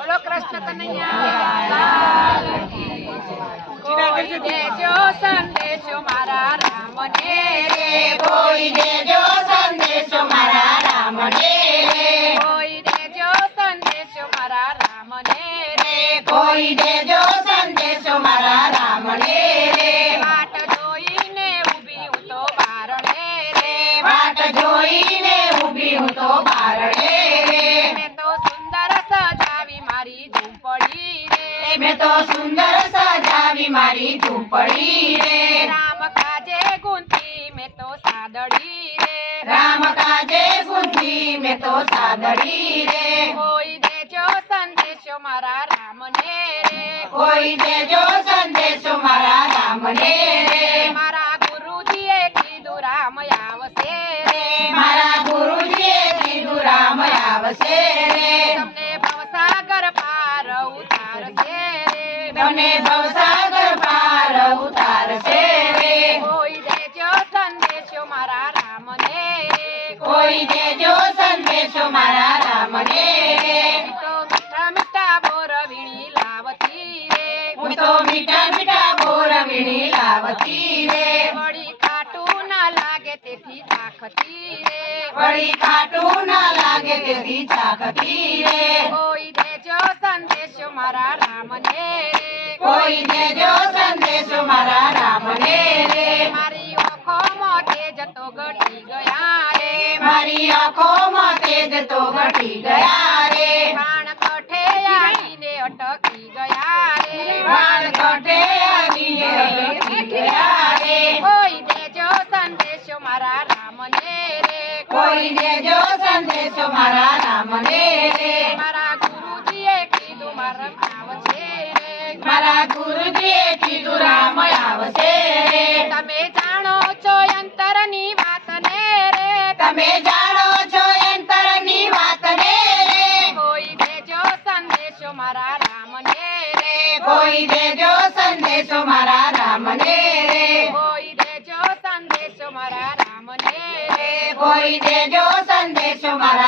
બોલો કૃષ્ણ કનૈયા. દેજો સંદેશો મારા રામને રે. કોઈ દેજો સંદેશો મારા રામને રે. કોઈ દેજો સંદેશો મારા રામને રે. કોઈ દેજો સંદેશો મારા રામને રે. વાટ જોઈને ઊભી હું તો બારણે રે. વાટ જોઈને ઊભી હું તો બારણે રે મેં તો સુંદર સજાવી મારી ઝૂંપડી રે. રામ કાજે ગુંથી મેં તો સાદડી રે. રામ કાજે ગુંથી મેં તો સાદડી રે. કોઈ દેજો સંદેશો મારા રામને રે. કોઈ દેજો સંદેશો મારા રામને રે. તમને ભવસાગર પાર ઉતારશે રે. કોઈ દેજો સંદેશો મારા રામને. કોઈ દેજો સંદેશો મારા રામને. રે તો મીઠા મીઠા બોર વીણી લાવતી રે. હું તો મીઠા મીઠા બોર વીણી લાવતી રે. વળી ખાટું ના લાગે તેથી ચાખતી રે. વળી ખાટું ના લાગે તેથી ચાખતી રે. કોઈ મારા રામને કોઈને જો સંદેશો મારા રામને રે. મારી આંખો તેજ જતો ઘટી ગયા રે. મારી આંખો તેજ જતો ઘટી ગયા રે. પ્રાણ કઠે આવીને અટકી ગયા રે. પ્રાણ કઠે આવીને અટકી ગયા રે. કોઈ દેજો સંદેશો મારા રામને રે. કોઈ દેજો સંદેશો મારા મારા ગુરુજીએ કીધું રામ આવશે રે તમે જાણો છો અંતરની વાત ને રે। તમે જાણો છો અંતરની વાત ને રે। કોઈ દેજો સંદેશો મારા રામ રે। કોઈ દેજો સંદેશો મારા રામને રે। કોઈ દેજો સંદેશો મારા રામને રે। કોઈ દેજો સંદેશો મારા